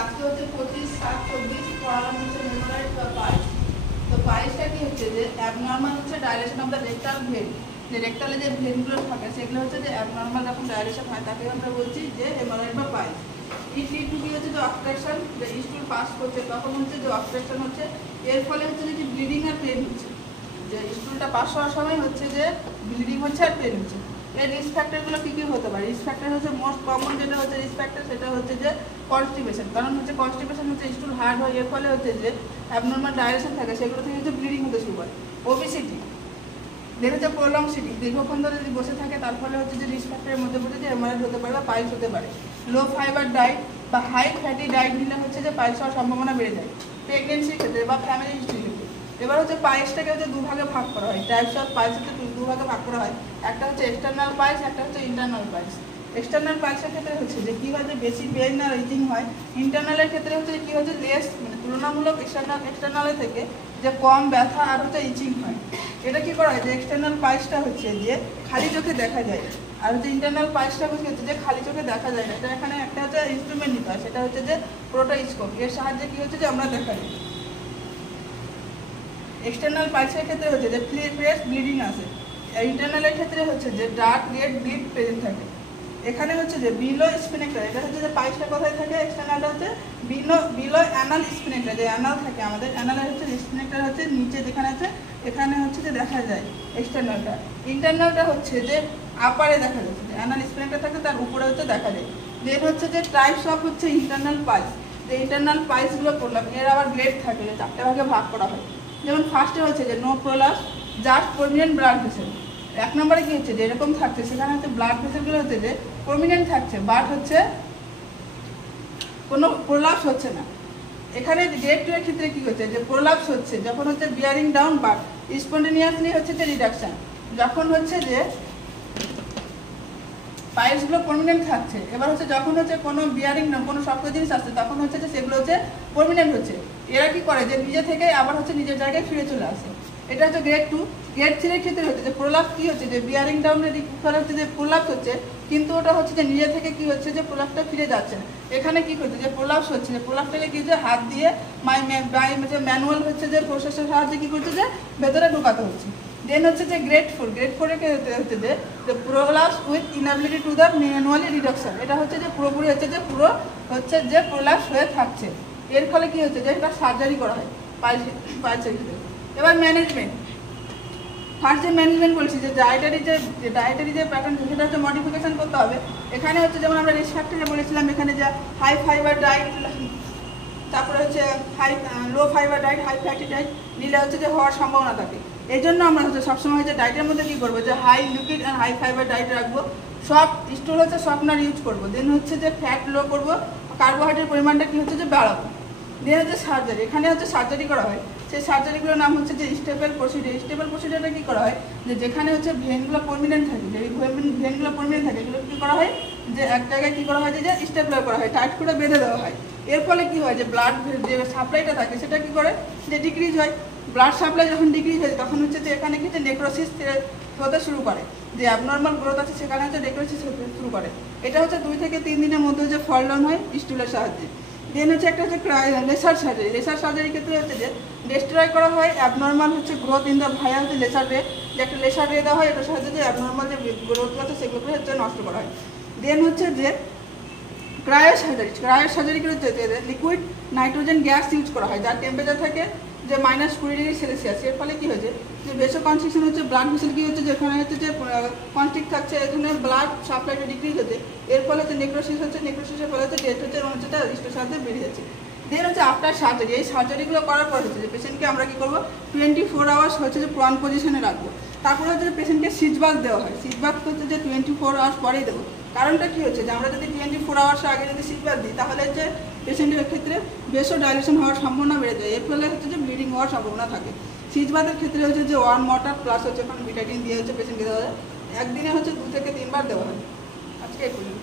আজকে হচ্ছে 25/7/24 পড়ালাম হচ্ছে হেমোরাইড বা পাইস। তো পাইসটা কি হচ্ছে যে অ্যাবনর্মাল হচ্ছে dilation of the rectal vein, যে রেক্টালে যে ভেনগুলো থাকে সেগুলো হচ্ছে যে অ্যাবনর্মাল যখন ডাইলেশন হয় তাকে আমরা বলছি যে হেমোরাইড বা পাইস। ইট লিড টু কি হচ্ছে যে অবস্ট্রাকশন, যে স্টুল পাস করছে তখন হচ্ছে যে অবস্ট্রাকশন হচ্ছে, এর ফলে হচ্ছে যে ব্লিডিং আর পেন হচ্ছে, যে স্টুলটা পাস হওয়ার সময় হচ্ছে যে ব্লিডিং হচ্ছে আর পেন হচ্ছে। এর রিস্ক ফ্যাক্টরগুলো কী কী হতে পারে? রিস্ক ফ্যাক্টর হচ্ছে মোস্ট কমন যেটা হচ্ছে রিস্ক ফ্যাক্টর সেটা হচ্ছে যে কনস্টিপেশন। কারণ হচ্ছে কনস্টিপেশন হচ্ছে স্টুল হার্ড হয়, এর ফলে হচ্ছে যে অ্যাবনর্মাল ডাইলেশন থাকে সেগুলো থেকে হচ্ছে ব্লিডিং হতে শুরু করে। ওবেসিটি, দেন হচ্ছে প্রলং সিটিং, দীর্ঘক্ষণ ধরে যদি বসে থাকে তার ফলে হচ্ছে যে রিস্ক ফ্যাক্টরের মধ্যে পড়ে যে হেমোরাইড হতে পারে বা পাইলস হতে পারে। লো ফাইবার ডায়েট বা হাই ফ্যাটি ডায়েট নিলে হচ্ছে যে পাইলস হওয়ার সম্ভাবনা বেড়ে যায় প্রেগনেন্সির ক্ষেত্রে বা ফ্যামিলি হিস্ট্রির ক্ষেত্রে। এবার হচ্ছে পাইলসটাকে হচ্ছে দুভাগে ভাগ করা হয়, টাইপস অফ পাইলস হচ্ছে দুভাগে ভাগ করা হয়। একটা হচ্ছে এক্সটার্নাল পাইলস, একটা হচ্ছে ইন্টারনাল পাইলস। এক্সটার্নাল পাইলসের ক্ষেত্রে হচ্ছে যে কী হয় যে বেশি পেন আর ইচিং হয়। ইন্টারনালের ক্ষেত্রে হচ্ছে কী হচ্ছে লেস, মানে তুলনামূলক এক্সটার্নালের থেকে যে কম ব্যথা আর হচ্ছে ইচিং হয়। এটা কি করা হয় যে এক্সটার্নাল পাইলসটা হচ্ছে যে খালি চোখে দেখা যায়, আর হচ্ছে ইন্টারনাল পাইলসটা হচ্ছে যে খালি চোখে দেখা যায় না। এটা এখানে একটা হচ্ছে ইনস্ট্রুমেন্ট নিতে হয়, সেটা হচ্ছে যে প্রোটোস্কোপ, এর সাহায্যে কী হচ্ছে যে আমরা দেখা যায়। এক্সটার্নাল পাইলসের ক্ষেত্রে হচ্ছে যে ফ্রেশ ব্লিডিং আসে, ইন্টারনালের ক্ষেত্রে হচ্ছে যে ডার্ক রেড ব্লিড প্রেজেন্ট থাকে। এখানে হচ্ছে যে বিলো স্পিনেক্টার, এটা হচ্ছে যে পাইলসটা কোথায় থাকে, এক্সটার্নালটা হচ্ছে বিলো অ্যানাল স্পিনেক্টার, যে অ্যানাল থাকে আমাদের, অ্যানালের হচ্ছে স্পিনেক্টার হচ্ছে নিচে যেখানে আছে এখানে হচ্ছে যে দেখা যায় এক্সটার্নালটা। ইন্টারনালটা হচ্ছে যে আপারে দেখা যাচ্ছে, যে অ্যানাল স্পিনেক্টার থাকে তার উপরে হচ্ছে দেখা যায়। দেন হচ্ছে যে টাইপস অফ হচ্ছে ইন্টারনাল পাইলস, যে ইন্টারনাল পাইলসগুলো করলাম এর আবার গ্রেড থাকে, যে 4টে ভাগে ভাগ করা হয়। যেমন ফার্স্টে হচ্ছে যে no prolapse, just prominent blood vessel. 1 নম্বরে কি হচ্ছে যে এরকম থাকছে, সেখানে হচ্ছে ব্লাড ভেসেলগুলো হচ্ছে যে প্রমিনেন্ট থাকছে বাট হচ্ছে কোনো প্রোলাপস হচ্ছে না। এখানে গ্রেড 2 এর ক্ষেত্রে কি হচ্ছে যে প্রোলাপস হচ্ছে যখন হচ্ছে বিয়ারিং ডাউন বাট স্পন্টেনিয়াসলি হচ্ছে যে রিডাকশন, যখন হচ্ছে যে পাইলসগুলো প্রমিনেন্ট থাকছে। এবার হচ্ছে যখন হচ্ছে কোনো বিয়ারিং ডাউন, কোনো শক্ত জিনিস আসছে তখন হচ্ছে যে সেগুলো হচ্ছে প্রমিনেন্ট হচ্ছে। এরা কি করে যে নিজে থেকে আবার হচ্ছে নিজের জায়গায় ফিরে চলে আসে। এটা হচ্ছে গ্রেড 2। গ্রেড 3 এর ক্ষেত্রে হচ্ছে যে প্রোলাপস কি হচ্ছে যে বিয়ারিং ডাউনের ফলে হচ্ছে যে প্রোলাপস হচ্ছে, কিন্তু ওটা হচ্ছে যে নিজে থেকে কি হচ্ছে যে প্রোলাপসটা ফিরে যাচ্ছে না। এখানে কি করছে যে প্রোলাপস হচ্ছে, যে প্রোলাপসটাকে কি হচ্ছে হাত দিয়ে ম্যানুয়াল হচ্ছে যে প্রসেসের সাহায্যে কি করছে যে ভেতরে ঢোকাতে হচ্ছে। দেন হচ্ছে যে গ্রেড 4, গ্রেড 4 এ হচ্ছে যে prolapse with inability to the manually reduction. এটা হচ্ছে যে পুরোপুরি হচ্ছে যে পুরো হচ্ছে যে প্রোলাপস হয়ে থাকছে। এর ফলে কি হচ্ছে যে এটা সার্জারি করা হয় পাইলসের ক্ষেত্রে। এবার ম্যানেজমেন্ট, ফার্স্ট যে ম্যানেজমেন্ট বলছি যে ডায়েটারি যে প্যাটার্ন সেটা হচ্ছে মডিফিকেশন করতে হবে। এখানে হচ্ছে যেমন আমরা রিস্ক ফ্যাক্টরে বলেছিলাম, এখানে যে হাই ফাইবার ডায়েট, তারপরে হচ্ছে low fibre diet, high fatty diet নিলে হচ্ছে যে হওয়ার সম্ভাবনা থাকে। এই জন্য আমরা হচ্ছে সবসময় হচ্ছে ডায়েটের মধ্যে কী করবো যে high lipid and high fibre diet রাখবো, সব স্টোর হচ্ছে সফটনার ইউজ করবো। দেন হচ্ছে যে ফ্যাট লো করবো, কার্বোহাইড্রেট পরিমাণটা কী হচ্ছে যে বাড়াবো। দেন হচ্ছে সার্জারি, এখানে হচ্ছে সার্জারি করা হয়, সেই সার্জারিগুলোর নাম হচ্ছে যে স্টেপল প্রসিডিউর। স্টেপল প্রসিডিউরটা কী করা হয় যে যেখানে হচ্ছে ভেনগুলো প্রমিনেন্ট থাকে, যে ভেনগুলো প্রমিনেন্ট থাকে এগুলো কী করা হয় যে এক জায়গায় কী করা হয় যে স্টেপলার করা হয়, টাইট করে বেঁধে দেওয়া হয়। এর ফলে কী হয় যে ব্লাড যে সাপ্লাইটা থাকে সেটা কী করে যে ডিক্রিজ হয়। ব্লাড সাপ্লাই যখন ডিক্রিজ হয় তখন হচ্ছে যে এখানে কি যে নেক্রোসিস হতে শুরু করে, যে অ্যাবনর্মাল গ্রোথ আছে সেখানে হচ্ছে নেক্রোসিস হতে শুরু করে। এটা হচ্ছে 2 থেকে 3 দিনের মধ্যে হচ্ছে ফল ডাউন হয় স্টুলের সাহায্যে। দেন হচ্ছে একটা হচ্ছে লেসার সার্জারি। লেসার সার্জারির ক্ষেত্রে হচ্ছে যে ডিস্ট্রয় করা হয় অ্যাবনর্মাল হচ্ছে গ্রোথ ইন দ্য ভায়া হচ্ছে লেসার রে, যে একটা লেসার রে দেওয়া হয়, এটার সাহায্যে যে অ্যাবনর্মাল যে গ্রোথগুলো আছে সেগুলোকে হচ্ছে নষ্ট করা হয়। দেন হচ্ছে যে ক্রায়ো সার্জারি করে হচ্ছে লিকুইড নাইট্রোজেন গ্যাস ইউজ করা হয়, যার টেম্পারেচার থাকে যে -20°C। এর ফলে কী হয়েছে যে বেসো কনস্ট্রিকশন হচ্ছে, ব্লাড ভেসেল কী হচ্ছে যেখানে হচ্ছে যে কনস্ট্রিক্ট থাকছে এখানে ব্লাড সাপ্লাইটা ডিক্রিজ হচ্ছে। এর ফলে হচ্ছে নেক্রোসিস হচ্ছে, নেক্রোসিসের ফলে হচ্ছে ডেথ হচ্ছে এবং হচ্ছে রিস্টের সাথে বেড়ে যাচ্ছে। দেন হচ্ছে আফটার সার্জারি, এই সার্জারিগুলো করার পর হচ্ছে যে পেশেন্টকে আমরা কী করবো 24 আওয়ার্স হচ্ছে যে প্রন পজিশনে রাখবো। তারপরে হচ্ছে যে পেশেন্টকে সিজ বাথ দেওয়া হয়, সিজ বাথ হচ্ছে যে 24 আওয়ার্স পরেই দেবো। কারণটা কী হচ্ছে যে আমরা যদি 24 আওয়ার্স আগে যদি সিজ বাথ দিই তাহলে যে পেশেন্টের ক্ষেত্রে বেসো ডাইলেশন হওয়ার সম্ভাবনা বেড়ে যায়, এর ফলে হচ্ছে যে ব্লিডিং হওয়ার সম্ভাবনা থাকে। সিজ বাথের ক্ষেত্রে হচ্ছে যে 1 মর্টার প্লাস হচ্ছে এখন বিটাডিন দিয়ে হচ্ছে পেশেন্টকে দেওয়া হয়, একদিনে হচ্ছে 2 থেকে 3 বার দেওয়া হয়। আজকে এই পর্যন্ত।